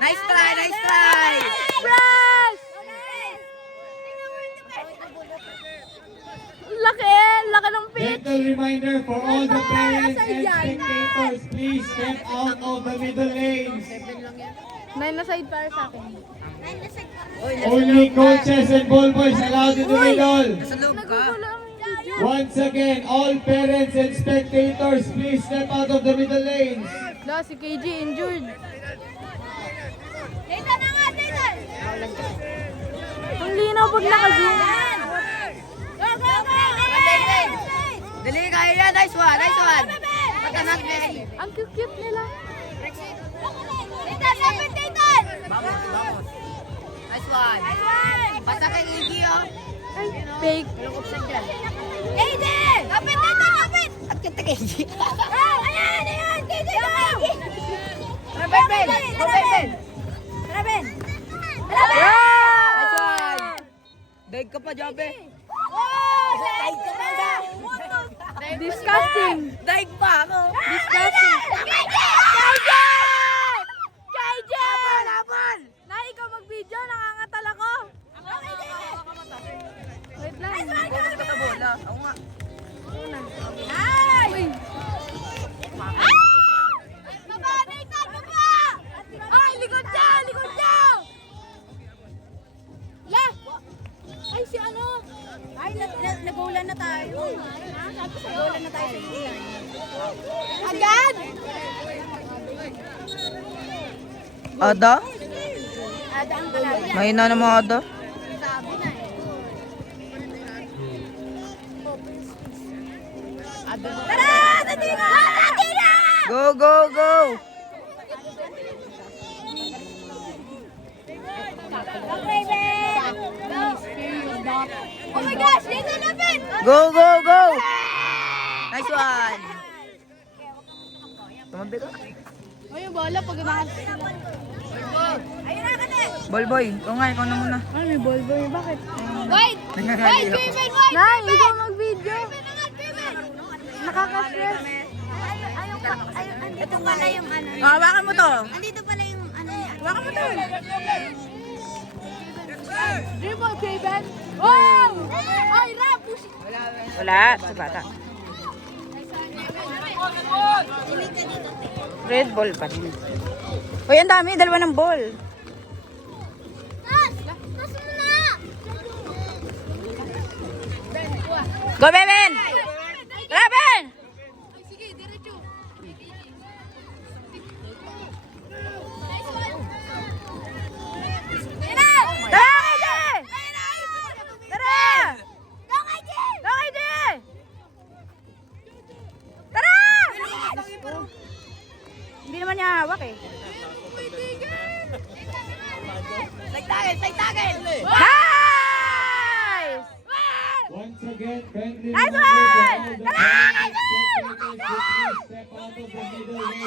Nice try, nice try! Press! Laki! Laki ng pitch! Gentle reminder for all the parents and spectators, please step out of the middle lanes. 9 na side para sa akin. Only coaches and ball boys allowed in the middle. Sa loob ka. Nagugulo ang video. Once again, all parents and spectators, please step out of the middle lanes. La, si KG injured. Ang linaw pag naka-zoom. Dali, kaya yan. Nice one, nice one. Patanak, Mary. Ang cute nila. Vamos, vamos. Nice one. Basta kay Iggy, oh. Ay, fake. Walang option dyan. At kita kay Iggy. Ben. Go, Ben. Nice one. Daig ka pa, Jabe. Daig ka pa, Disgusting. Daig pa ako. Disgusting. KJ! Laban! Na, ikaw mag-video. Nangangatal ako. Wait lang. Focus ka sa bola. Ako nga. Uy. Ay, likod siya! Likod siya! La! Ay, si ano? Ay, nag-ulan na tayo. Nag-ulan na tayo sa inyo. Agad! Ada? Ada ang kalabi. Mahina na mga Ada. Sabi na eh. Tara! Tatina! Tatina! Go, go, go! Oh my gosh! Dito na, Ben! Go, go, go! Nice one! Tumabi ka. Ay, yung bola pag nakas sila. Ayun na ka na! Ballboy, ikaw nga, ikaw na muna. Ay, may ball boy. Bakit? Wait! Nangangali ako. Kevin! Wait! Nay, ikaw mag-video. Nakaka-stress. Ito pala yung ano. Hawakan mo to. Andito pala yung ano. Hawakan mo to. Dribble, Kevin! Wow! Ay, rap! Wala, sa bata. Red ball pa rin. Uy, ang dami, dalawa ng ball. Go, Beben! Tara, Ben! Sige, diretso. Tara, KJ! Tara! Go, KJ! Tara! Hindi naman niya hawak eh. Tagtagin! Nice! Once again, friendly Nice reminder one! for all the Ay, parents and spectators, please step out of the middle lane.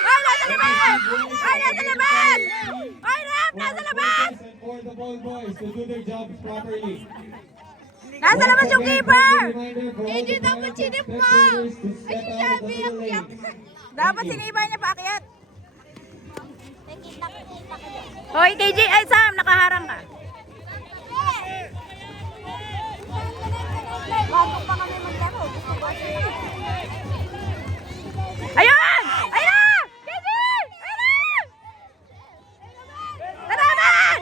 nasa labas! Ay, nasa labas! Ay, ref! For Nasa the labas! coaches and for the ball boys to do their jobs properly. Nasa labas yung keeper! KJ, dapat sinip mo! Ay, si Shabby ang yak! Dapat siniba niya paakyat. Hoy, KJ, ay Sam, nakaharang ka. Bago pa kami maglaro. Gusto ko kasi Ayun! Ayun na! KJ! Ayun na! Taraban!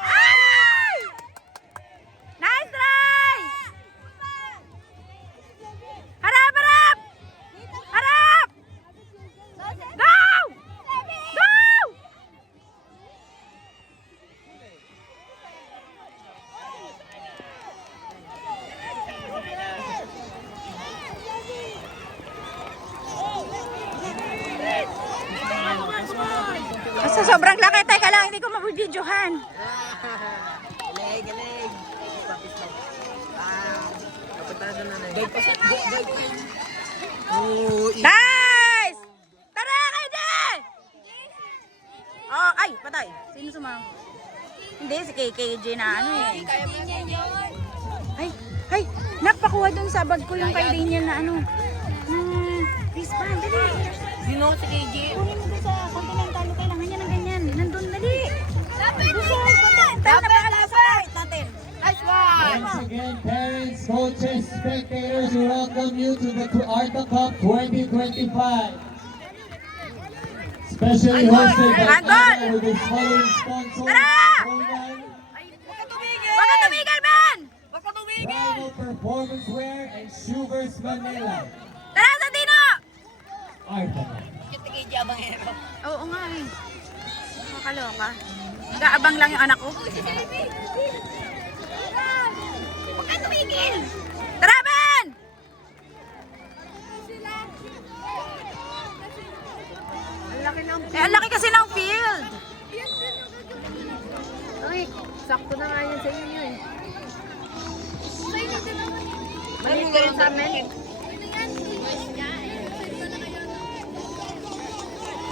Ay! Nice try! Harap, harap! Harap! Go! Go! Sa sobrang laki, teka lang, hindi ko mabibidyohan. Galing. Kapitado na na. Nice! Tara, KJ! Oh, ay, patay. Sino sumama? Hindi, si KJ na ano eh. Ay, napakuha dun sa bag ko yung kay Daniel na ano. Wristband, dali. Sino si KJ? Kunin mo dun sa Continental, kailangan niya ng natin. Napakasakit natin. Nice one! Once again, parents, coaches, spectators, we welcome you to the Arta Cup 2025. Specially hosted by Andol! Arta with its following sponsors. Tara! Roland, Huwag ka tumigil, Ben! Bravo Performance Wear, and Schubers Manila. Tara, Santino! Arta. Oo nga eh. Makakaloka. Nag-aabang lang yung anak ko. Huwag ka tumigil! Tara, Ben! Ang laki kasi ng field. Ay, sakto na nga yun sa inyo eh. Ano yung ganun sa amin?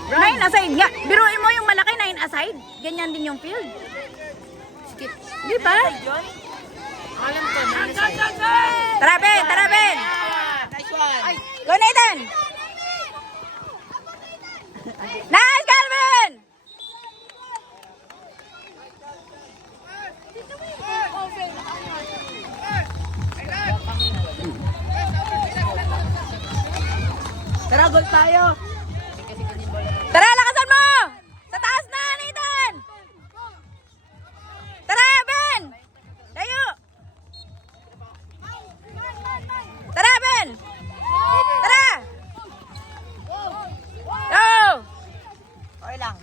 Nine aside nga. Biruin mo yung malaki, 9 aside. Ganyan din yung field. Di ba? Alam ko, nasa Tara, Ben! Tara, Ben! Nice one! Go, Nathan! Nice, Calvin! Tara, goal tayo! Tara, lakasan mo! Sa taas na, Nathan! Tara, Ben! Layo! Tara, Ben! Tara! Go! Okay lang.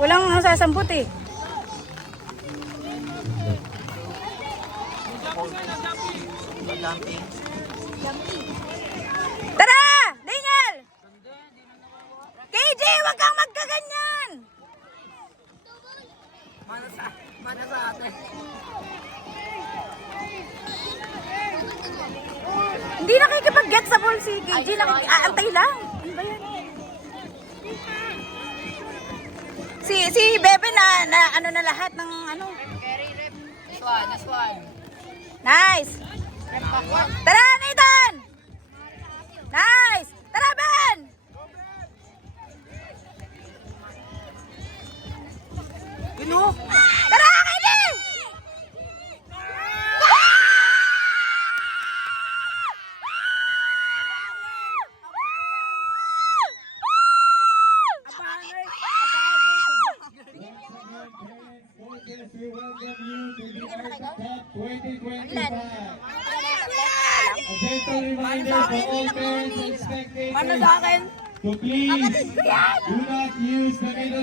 Walang sasamput eh. Jumping. Tara! Daniel! KJ, wag kang magkaganyan! Mana sa atin. Hindi nakikipag-get sa ball si KJ, aantay lang. Ano ba yan? Si Bebe na ano na lahat ng ano. Nice one, nice one. Nice! Tara, Nathan! Nice! Tara, Ben! Gino! Tara, KJ! Coaches, we welcome you to the Arta Cup 2025. A gentle reminder for all parents and Mana spectators sa akin? to please do not use the middle